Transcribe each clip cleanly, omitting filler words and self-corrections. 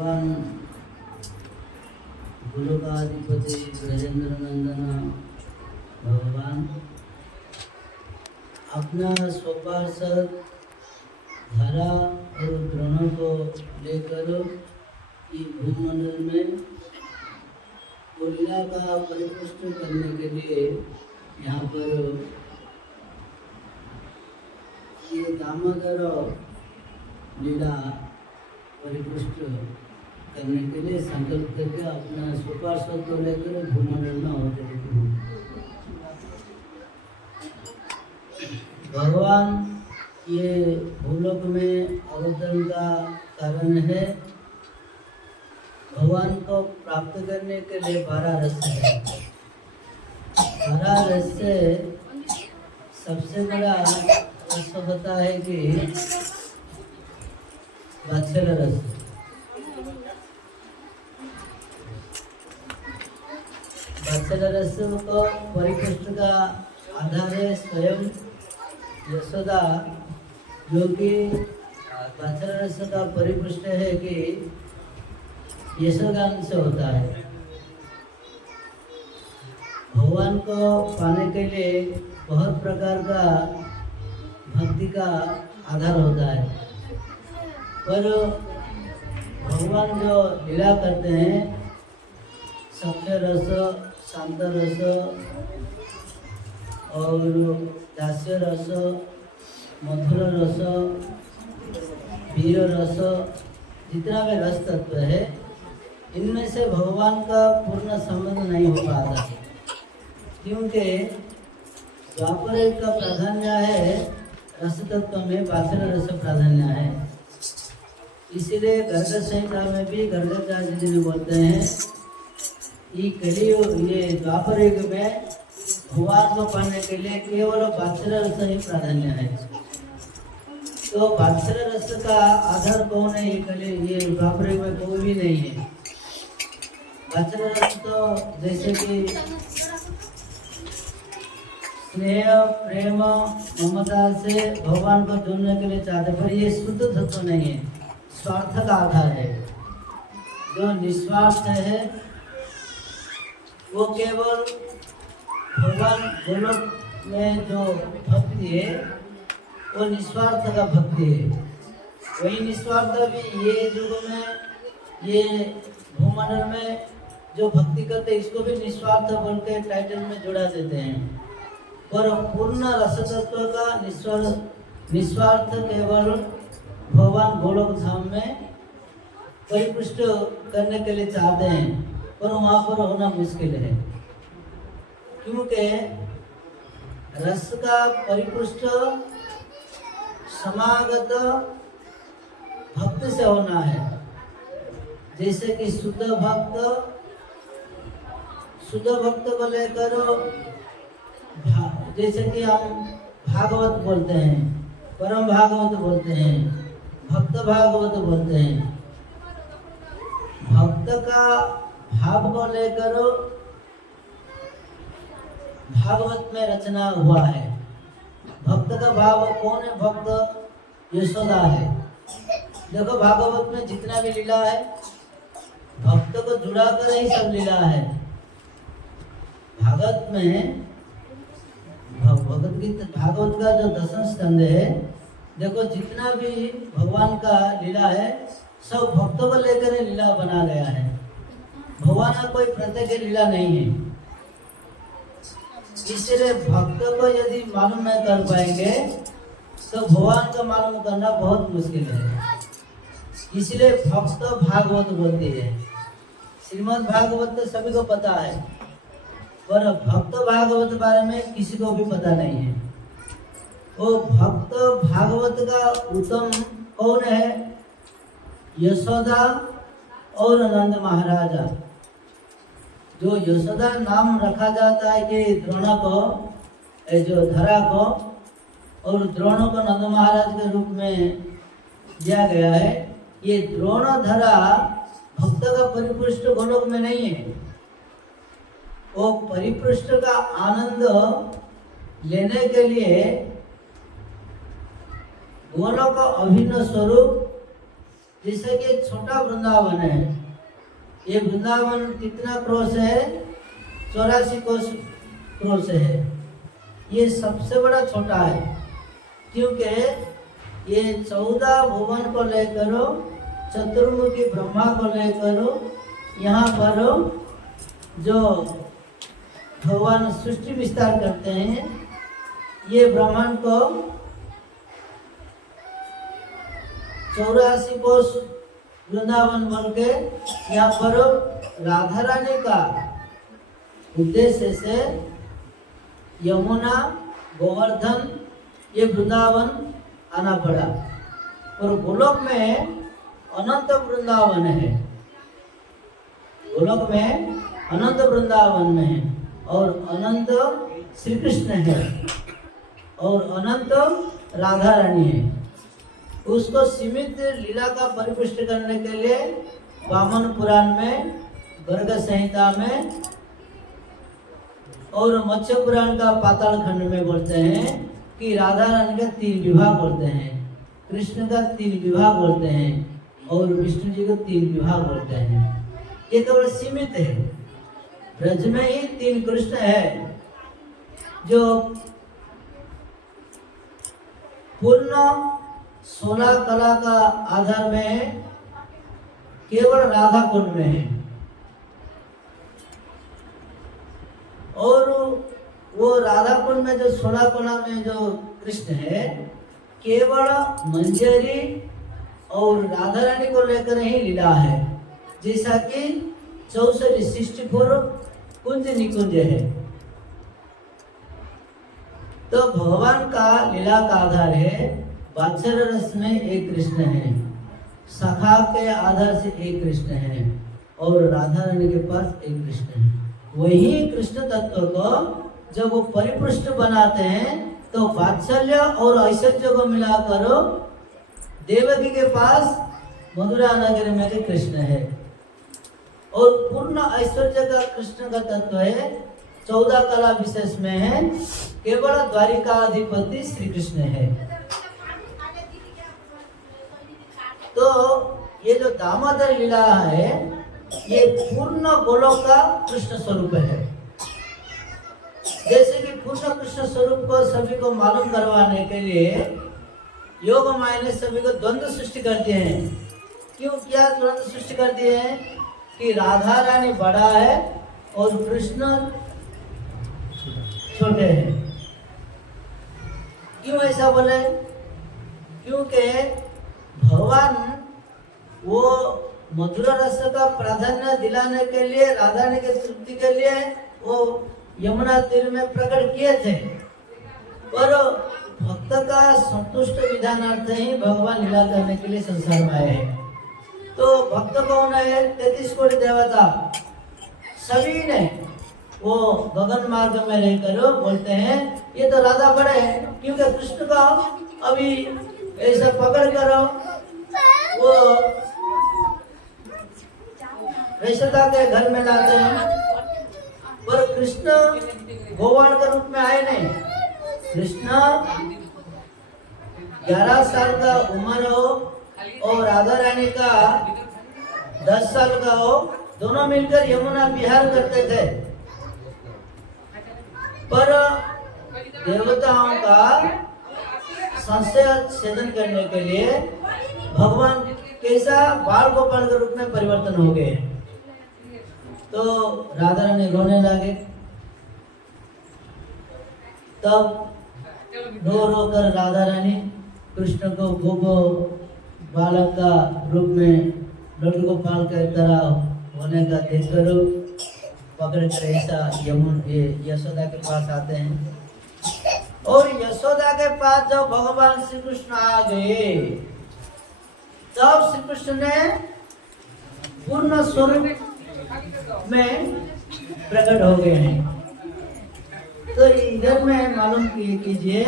भगवान गोलोकाधिपति ब्रजेंद्र नंदन भगवान अपना स्वपार्षद धरा और द्रोणों को लेकर इस भूमंडल में लीला का परिपुष्ट करने के लिए यहाँ पर ये दामोदर लीला परिपुष्ट करने के लिए संकल्प करके अपना स्वपार्षद को लेकर भूमंडल में अवतरित हुए। भगवान ये भूलोक में अवतरण का कारण है। भगवान को प्राप्त करने के लिए 12 रस है। 12 रस से सबसे बड़ा रस होता है कि वात्सल्य रस। वात्सल्य रस को परिपुष्ट का आधार है स्वयं यशोदा, जो कि वात्सल्य रस का परिपुष्ट है कि यशोगान से होता है। भगवान को पाने के लिए बहुत प्रकार का भक्ति का आधार होता है, पर भगवान जो लीला करते हैं सख्य रस, शांत रस और दास्य रस, मधुर रस, वीर रस, जितना भी रस तत्व है इनमें से भगवान का पूर्ण संबंध नहीं हो पाता, क्योंकि द्वापर का प्राधान्य है रस तत्व में, वात्सल्य रस प्राधान्य है। इसीलिए गर्ग संहिता में भी गर्गाचार्य जी ने बोलते हैं ये द्वापर युग में भगवान को पाने के लिए केवल वात्सल्य रस ही प्राधान्य है। तो वात्सल्य रस का आधार कौन है? ये द्वापर युग में कोई भी नहीं है। वात्सल्य रस तो जैसे कि स्नेह, प्रेम, ममता से भगवान को ढूंढने के लिए चाहते, पर ये शुद्ध तत्व नहीं है, स्वार्थ का आधार है। जो निस्वार्थ है वो केवल भगवान गोलोक में जो भक्ति है वो निस्वार्थ का भक्ति है। वही निस्वार्थ भी ये युग में, ये भूमंडल में जो भक्ति करते इसको भी निस्वार्थ बोल के टाइटल में जोड़ा देते हैं। पर पूर्ण रस तत्व का निस्वार्थ केवल भगवान गोलोक धाम में परिपुष्ट करने के लिए चाहते हैं, पर वहाँ पर होना मुश्किल है, क्योंकि रस का परिपुष्ट समागत भक्त से होना है। जैसे कि शुद्ध भक्त को लेकर जैसे कि हम भागवत बोलते हैं, परम भागवत बोलते हैं, भक्त भागवत बोलते हैं। भक्त का भाव को लेकर भागवत में रचना हुआ है। भक्त का भाव कौन है? भक्त यशोदा है। देखो भागवत में जितना भी लीला है भक्त को जुड़ा कर ही सब लीला है। भागवत में भागवत का जो 10वां स्कंद है, देखो जितना भी भगवान का लीला है सब भक्तों को लेकर लीला बना गया है। भगवान का कोई प्रत्यक्ष लीला नहीं है। इसलिए भक्त को यदि मालूम नहीं कर पाएंगे तो भगवान का मालूम करना बहुत मुश्किल है। इसलिए भक्त भागवत बोलती है। श्रीमद् भागवत तो सभी को पता है, पर भक्त भागवत बारे में किसी को भी पता नहीं है। वो भक्त भागवत का उत्तम कौन है? यशोदा और नंद महाराजा। जो यशोदा नाम रखा जाता है कि द्रोण को, जो धरा को, और द्रोण को नंद महाराज के रूप में दिया गया है। ये द्रोण धरा भक्त का परिपुष्ट गोलोक में नहीं है। वो परिपुष्ट का आनंद लेने के लिए गोलोक का अभिन्न स्वरूप जैसे कि एक छोटा वृंदावन है, ये वृंदावन कितना क्रोश है? 84 क्रोश है। ये सबसे बड़ा छोटा है, क्योंकि ये 14 भुवन को लेकर, चतुर्मुखी ब्रह्मा को लेकर यहाँ पर जो भगवान सृष्टि विस्तार करते हैं, ये ब्रह्मांड को 84 कोष वृंदावन बन के यहाँ पर राधा रानी का उद्देश्य से यमुना, गोवर्धन, ये वृंदावन आना पड़ा। और गोलोक में अनंत वृंदावन है, गोलोक में अनंत वृंदावन में है, और अनंत श्री कृष्ण है, और अनंत राधा रानी है। उसको सीमित लीला का परिपुष्ट करने के लिए वामन पुराण में, गर्ग संहिता में और मत्स्य पुराण का पाताल खंड में बोलते हैं कि राधा रानी का 3 विवाह बोलते हैं, कृष्ण का 3 विवाह बोलते हैं, और विष्णु जी को 3 विवाह बोलते हैं। ये केवल सीमित है, ब्रज में ही 3 कृष्ण है जो पूर्ण 16 कला का आधार में है, केवल राधा कुंड में है। और वो राधा कुंड में जो 16 कला में जो कृष्ण है, केवल मंजरी और राधा रानी को लेकर ही लीला है, जैसा कि 64 कुंज निकुंज है। तो भगवान का लीला का आधार है, वात्सल्य रस में एक कृष्ण है, सखा के आधार से एक कृष्ण है, और राधा रानी के पास एक कृष्ण है। वही कृष्ण तत्व को जब वो परिपुष्ट बनाते हैं तो वात्सल्य और ऐश्वर्य को मिलाकर देवकी के पास मधुरा नगर में के कृष्ण है, और पूर्ण ऐश्वर्य का कृष्ण का तत्व है 14 कला विशेष में है, केवल द्वारिकाधिपति श्री कृष्ण है। तो ये जो दामोदर लीला है, ये पूर्ण गोलोक का कृष्ण स्वरूप है। जैसे कि पूर्ण कृष्ण स्वरूप को सभी को मालूम करवाने के लिए योग माया ने सभी को द्वंद्व सृष्टि कर दिए हैं। क्यों क्या द्वंद्व सृष्टि कर दिए हैं? कि राधा रानी बड़ा है और कृष्ण छोटे हैं। क्यों ऐसा बोले? क्योंकि भगवान वो मधुर रस का प्राधान्य दिलाने के लिए, राधा रानी की तृप्ति के लिए वो यमुना तीर में प्रकट किए थे, पर भक्त का संतुष्ट विधानार्थ ही भगवान लीला करने के लिए संसार में आए हैं। तो भक्त कौन है? 33 कोटि देवता सभी ने वो गगन मार्ग में रहकर बोलते हैं ये तो राधा बड़े हैं, क्योंकि कृष्ण का अभी ऐसा पकड़ करो वो यशोदा के घर में लाते हैं, पर कृष्ण गोवाण के रूप में आए नहीं। कृष्ण 11 साल का उम्र हो और राधा रानी का 10 साल का हो, दोनों मिलकर यमुना विहार करते थे। पर देवताओं का संशय छेदन करने के लिए भगवान कैसा बाल गोपाल के रूप में परिवर्तन हो गए। तो राधा रानी रोने लगे। तब रो रो कर राधा रानी कृष्ण को गोपो बालक का रूप में लड्डू गोपाल के तरह होने का देखकर पकड़ कर ऐसा यशोदा के पास आते हैं। और यशोदा के पास जब भगवान श्री कृष्ण आ गए, तब श्री कृष्ण ने पूर्ण स्वरूप में प्रकट हो गए हैं। तो इधर में मालूम कीजिए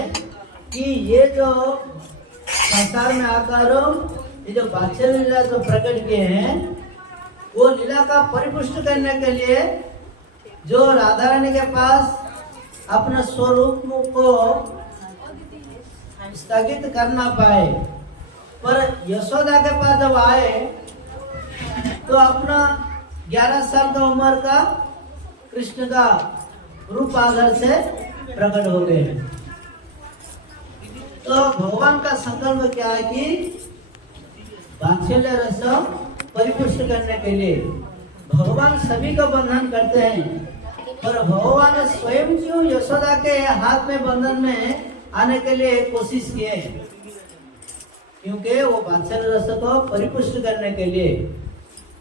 कि ये जो संसार में आकर ये जो वात्सल्य लीला जो प्रकट किए हैं, वो लीला का परिपुष्ट करने के लिए जो राधा रानी के पास अपने स्वरूप को स्थगित करना पाए, पर यशोदा के पास जब आए तो अपना 11 साल का उम्र का कृष्ण का रूप आधार से प्रकट हो गए। तो भगवान का संकल्प क्या है कि वात्सल्य रस परिपुष्ट करने के लिए भगवान सभी को बंधन करते हैं, पर भगवान स्वयं क्यों यशोदा के हाथ में बंधन में आने के लिए कोशिश किए? क्योंकि वो वात्सल्य रस को परिपुष्ट करने के लिए।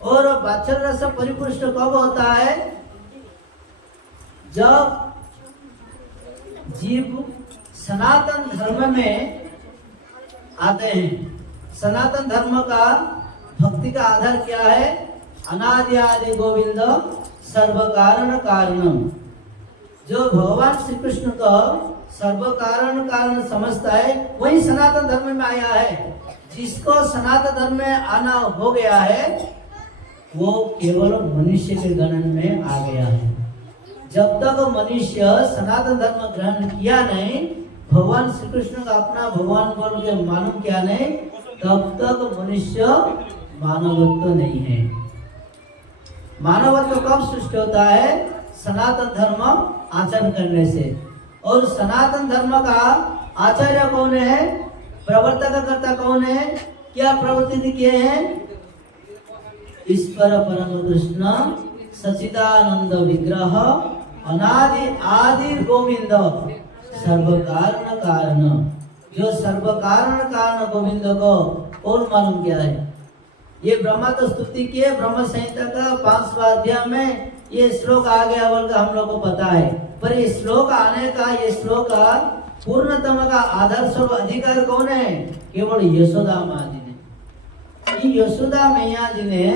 और वात्सल्य रस परिपुष्ट कब होता है? जब जीव सनातन धर्म में आते हैं। सनातन धर्म का भक्ति का आधार क्या है? अनादि आदि गोविंद सर्व कारण कारणम। जो भगवान श्री कृष्ण को सर्व कारण कारण समझता है वही सनातन धर्म में आया है। जिसको सनातन धर्म में आना हो गया है वो केवल मनुष्य के गणन में आ गया है। जब तक मनुष्य सनातन धर्म ग्रहण किया नहीं, भगवान श्री कृष्ण का अपना भगवान बोल के मालूम किया नहीं, तब तक मनुष्य मानवत्व नहीं है। मानवत्व कब सृष्टि होता है? सनातन धर्म आचरण करने से। और सनातन धर्म का आचार्य कौन है? प्रवर्तक करता कौन है? क्या प्रवर्तित किए हैं? ईश्वर परम कृष्ण सच्चिदानंद विग्रह अनादि आदि गोविंद सर्व कारण कारण। जो सर्व कारण कारण गोविंद को कौन मालूम क्या है? ये ब्रह्मा तो स्तुति किए, ब्रह्म संहिता का 5वां अध्याय में ये श्लोक आ गया बोल का हम लोग को पता है। पर ये श्लोक आने का, ये श्लोक का पूर्णतम का आधार स्वरूप अधिकार कौन है? केवल यशोदा माँ जी ने। यशोदा मैया जी ने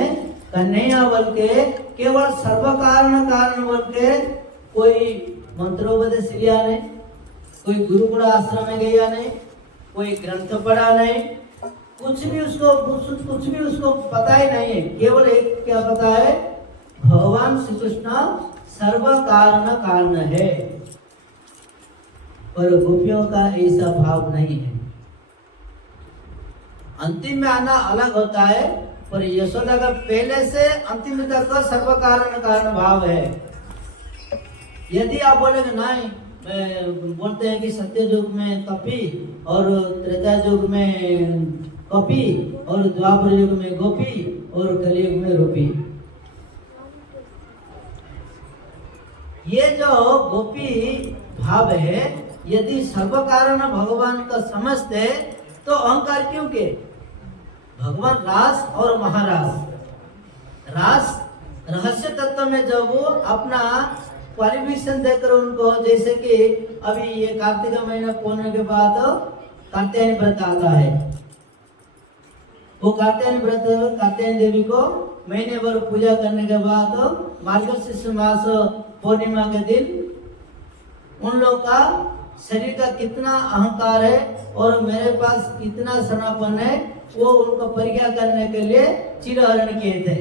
कन्हैया बोल के केवल सर्व कारण कारण बोल के कोई मंत्रोपदेश लिया नहीं, कोई गुरुकुल आश्रम में गया नहीं, कोई ग्रंथ पढ़ा नहीं, कुछ भी उसको पता ही नहीं है। केवल एक क्या पता है? भगवान श्री कृष्ण सर्व कारण कारण है। पर गोपियों का ऐसा भाव नहीं है। अंतिम में आना अलग होता है, पर यशोदा का पहले से अंतिम तक का सर्व कारण कारण भाव है। यदि आप बोलेंगे नहीं, बोलते हैं कि सत्य युग में कपि और त्रेता युग में कपि और द्वापर युग में गोपी और कलयुग में रूपी। ये जो गोपी भाव है, यदि सर्व कारण भगवान का समझते तो अहंकार क्यों के? भगवान रास और महारास। रास रहस्य तत्व में जब वो अपना क्वालिफिकेशन देकर उनको, जैसे कि अभी ये कार्तिक महीना होने के बाद कात्यायनी व्रत आता है। वो कात्यायनी व्रत कात्यायनी देवी को महीने भर पूजा करने के बाद मार्गशीर्ष मास पूर्णिमा के दिन उन लोग का शरीर का कितना अहंकार है और मेरे पास कितना सनापन है, वो उनको परीक्षा करने के लिए चिरहरण किए थे।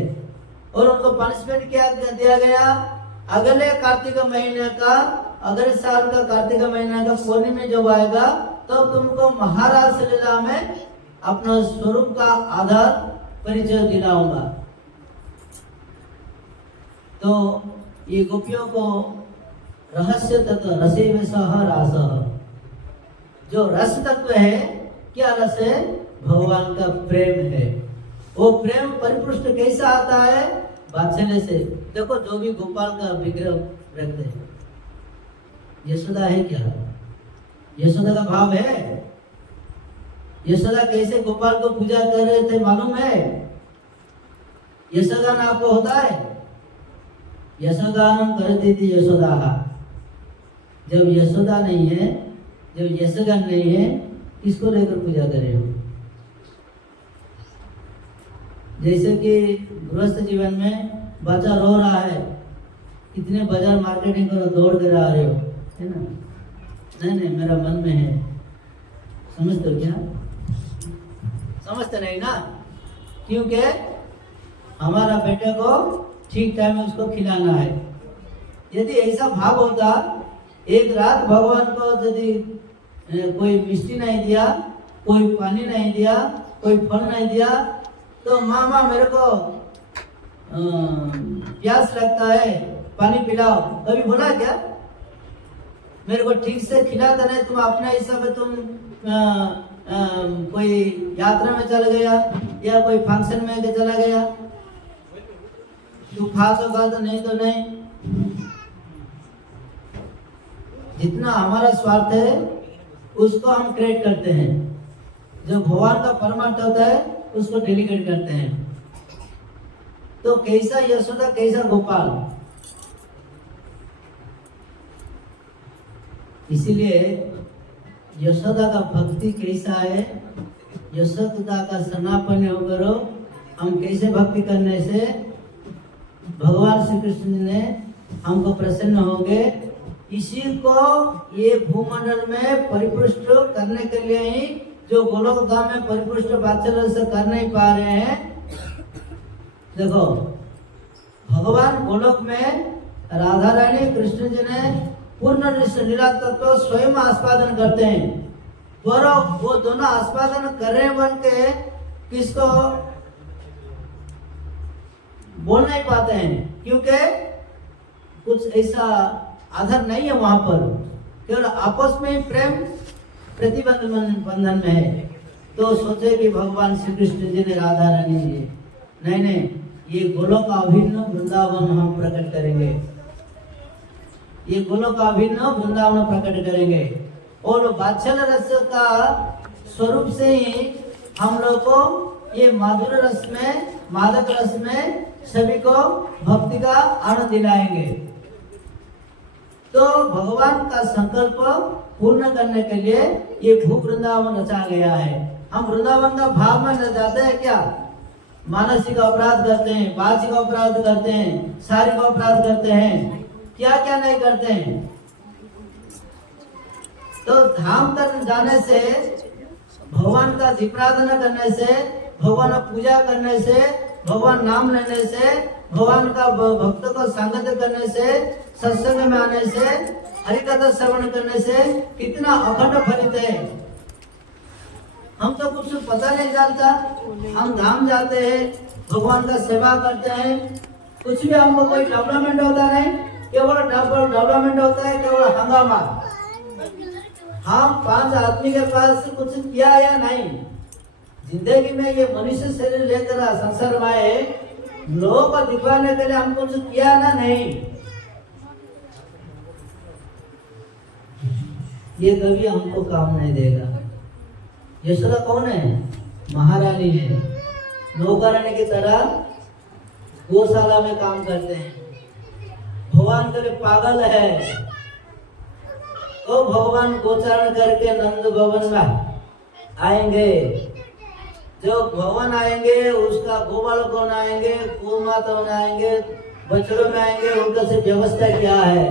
और उनको पनिशमेंट क्या दिया गया? अगले कार्तिक महीने का, अगले साल का कार्तिक महीने का पूर्णिमा जब आएगा तो तुमको महाराज लीला में अपना स्वरूप का आधार परिचय दिलाऊंगा। तो ये गोपियों को रहस्य तत्व रसे में सह रास, जो रस तत्व है, क्या रस है? भगवान का प्रेम है। वो प्रेम परिपुष्ट कैसा आता है? वात्सल्य से। देखो जो भी गोपाल का विग्रह रखते हैं, यशोदा है क्या? यशोदा का भाव है? यशोदा कैसे गोपाल को पूजा कर रहे थे मालूम है? यशोदा नाम आपको होता है? यशोगानम करती थी यशोदा। जब यशोदा नहीं है, जब यशोगान नहीं है, किसको लेकर पूजा कर रहे हो? जैसे कि गृहस्थ जीवन में बच्चा रो रहा है, कितने बाजार मार्केटिंग करो, दौड़ कर आ रहे हो, है ना? नहीं मेरा मन में है। समझते हो क्या? समझते नहीं ना? क्योंकि हमारा बेटे को ठीक टाइम में उसको खिलाना है। यदि ऐसा भाव होता, एक रात भगवान को यदि कोई मिष्टी नहीं दिया, कोई पानी नहीं दिया, कोई फल नहीं दिया तो मामा मेरे को प्यास लगता है, पानी पिलाओ, कभी बोला क्या? मेरे को ठीक से खिलाता नहीं, तुम अपने हिसाब से तुम कोई यात्रा में चला गया या कोई फंक्शन में चला गया, तू खा तो नहीं तो नहीं। जितना हमारा स्वार्थ है उसको हम क्रिएट करते हैं, जो भगवान का परमार्थ होता है उसको डेलीकेट करते हैं। तो कैसा यशोदा कैसा गोपाल, इसीलिए यशोदा का भक्ति कैसा है, यशोदा का शरणापन्न होकर हम कैसे भक्ति करने से भगवान श्री कृष्ण ने हमको प्रसन्न होंगे। इसी को ये भूमंडल में परिपुष्ट करने के लिए ही जो गोलोक धाम में परिपुष्ट वात्सल्य से कर नहीं पा रहे हैं। देखो भगवान गोलोक में राधा रानी कृष्ण जी ने पूर्ण लीला तत्व स्वयं आस्वादन करते हैं, पर वो दोनों आस्वादन कर रहे बन के किसको बोल नहीं पाते हैं, क्योंकि कुछ ऐसा आधार नहीं है वहां पर, केवल आपस में प्रेम प्रतिबंधन में है। तो सोचे कि भगवान श्री कृष्ण जी ने राधा रानी जी, नहीं, ये गोलोक का अभिन्न वृंदावन हम प्रकट करेंगे, ये गोलोक का अभिन्न वृंदावन प्रकट करेंगे। और वात्सल्य रस का स्वरूप से ही हम लोग को ये माधुर्य रस में, मादक रस में सभी को भक्ति का आनंद दिलाएंगे। तो भगवान का संकल्प पूर्ण करने के लिए ये भू वृंदावन रचा गया है। हम वृंदावन का भाव में न जाते हैं क्या? मानसिक अपराध करते हैं, वाचिक अपराध करते हैं, शारीरिक अपराध करते हैं, क्या क्या नहीं करते हैं। तो धाम कर जाने से, भगवान का दीपाराधना करने से, भगवान का पूजा करने से, भगवान नाम लेने से, भगवान का भक्तों को संगत करने से, सत्संग में आने से, हरिकथा श्रवण करने से कितना अखंड फलित है। हम तो कुछ पता नहीं चलता, हम धाम जाते हैं, भगवान का सेवा करते हैं, कुछ भी हमको कोई डेवलपमेंट होता नहीं, केवल डेवलपमेंट होता है केवल हंगामा। हम 5 आदमी के पास कुछ किया या नहीं, जिंदगी में ये मनुष्य शरीर लेकर संसार में आए, लोगों को दिखवाने के लिए हम कुछ किया ना नहीं, ये कभी हमको काम नहीं देगा। यशोदा कौन है? महारानी है, नौकरानी की तरह गौशाला में काम करते हैं। भगवान करे पागल है तो भगवान गोचारण करके नंद भवन में आएंगे। जो भवन आएंगे उसका गोपाल कौन आएंगे, गोमाता आएंगे, बछड़ों में आएंगे, उनका से व्यवस्था क्या है।